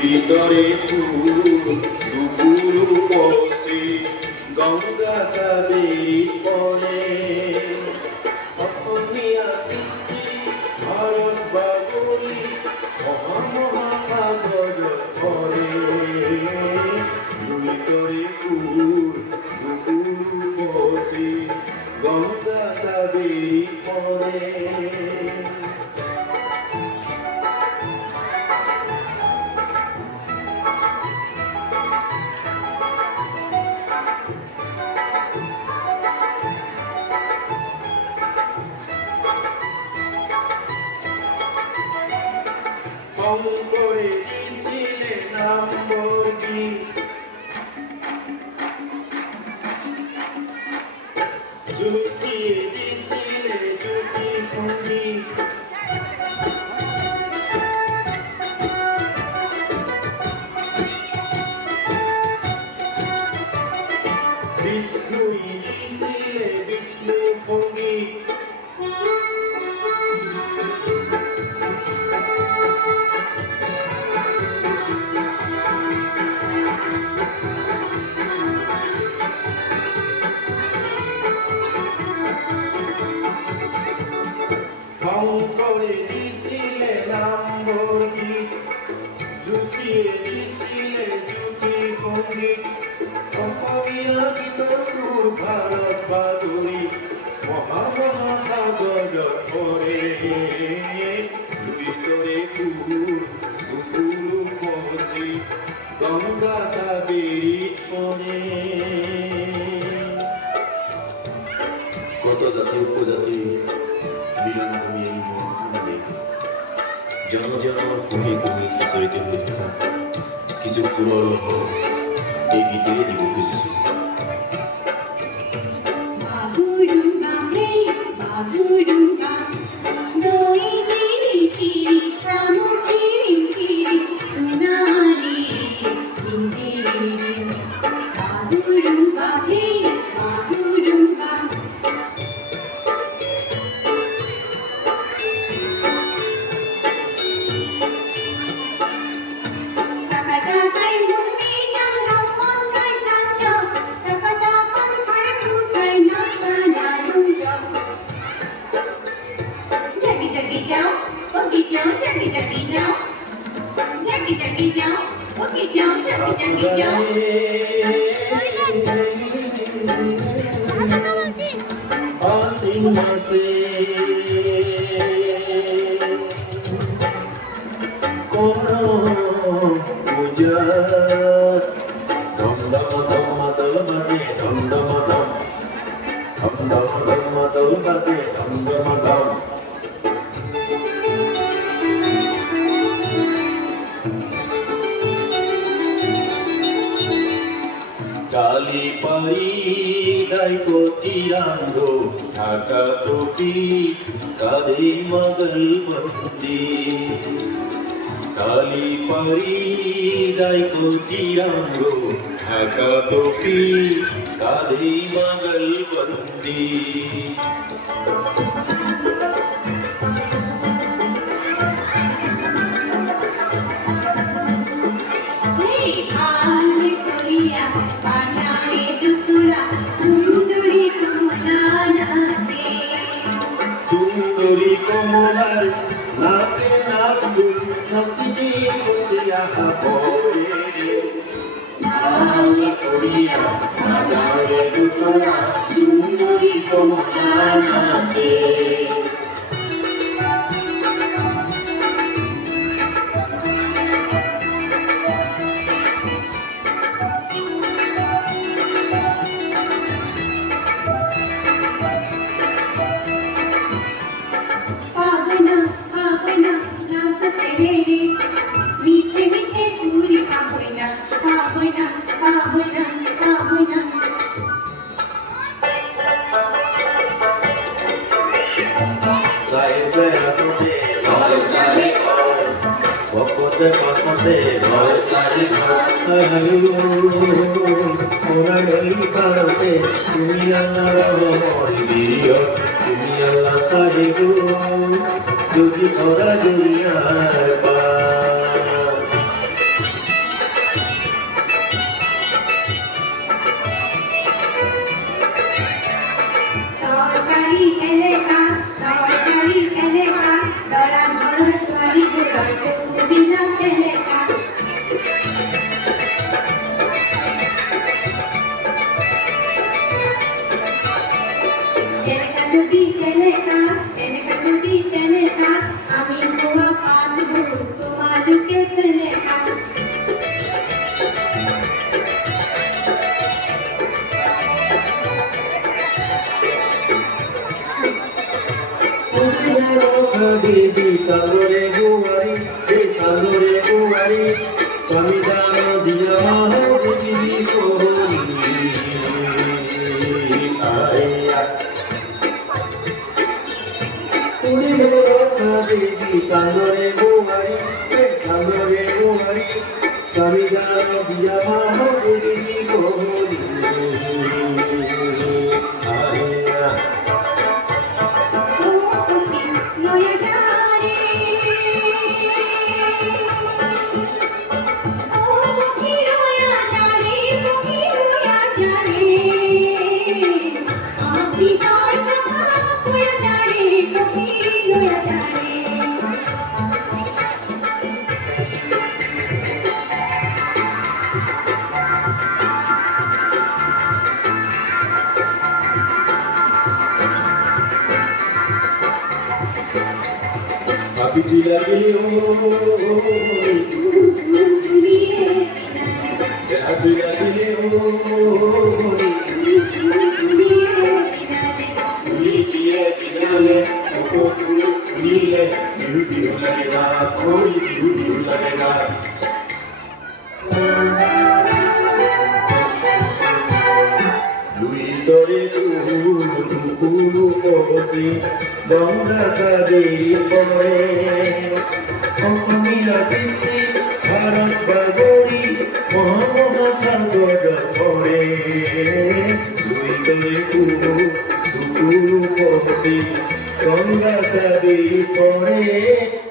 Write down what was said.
ভিতরে দুপুর বসে গঙ্গা কাবেরী পরে অসমীয়া কৃষ্টি ভারত বাবুরি মহামহাসাগর পরে ভিতরে দুপুর বসে গঙ্গা কাবেরী পরে করে দিছিলে নাম্বরটি জুটিয়ে দিছিলে জুটি পুঁজি বিষ্ণুই দিছিলে বিষ্ণু পুঁজি করে দিছিলে নাম্বরটি জুটিয়ে দিছিলে জুটি পুঁজি অসমীয়া গীতকুর ভারত বাদুরি মহামহাসাগর পরে ভিতরে দুপুর বসি গঙ্গা কাবেরী পরে কত জাতি উপজাতি মিলন ভূমি এই মহানদী জনজনৰ কমি কমি সিঁচৰিত হৈ থকা কিছু সুৰৰ এই গীতেৰে দিব খুজিছোঁ কালি পারি দায়িত্ব তিরাঙ্গো ঢাকা টুপি কাঁধে মগল বন্দি কালি পারি দায়িত্ব তিরাঙ্গো ঢাকা টুপি কাঁধে মগল বন্দি সুন্দরী কমলার নাতে নাতুল নাচিয়ে বসে আহা পরে করিয়া মাদারে দুতরা সুন্দরী কমলা নাচে मीठे मीठे चूड़ी का होइना সাহেবে হাতে ভয় সারি বকতে পাসতে ভয় সারি ওরা গলি কারতে তুমি আল্লাহর রহমত দিও তুমি আল্লাহ সাহেব যদি ওরা দুনিয়ার कैसे लेगा Habibi salore buari, salore buari, samidana diya habibi kori. Aya. Habibi salore buari, samidana diya habibi kori. Aya. रोया जा रे ओ मुखी रोया जा रे मुखी रोया जा रे आखरी बार कहा रोया जा रे मुखी रोया जा रे Happy Dilagili Happy Dilagili Ulikie Dinale Oko Ulile Yudu Lagena Koi Yudu Lagena Luidore Kulu Kosi Donga Kadiri Pore Okumila Pisti Bharat Bagori Mohamma Thangoda Pore Luidore Kulu Kosi Donga Kadiri Pore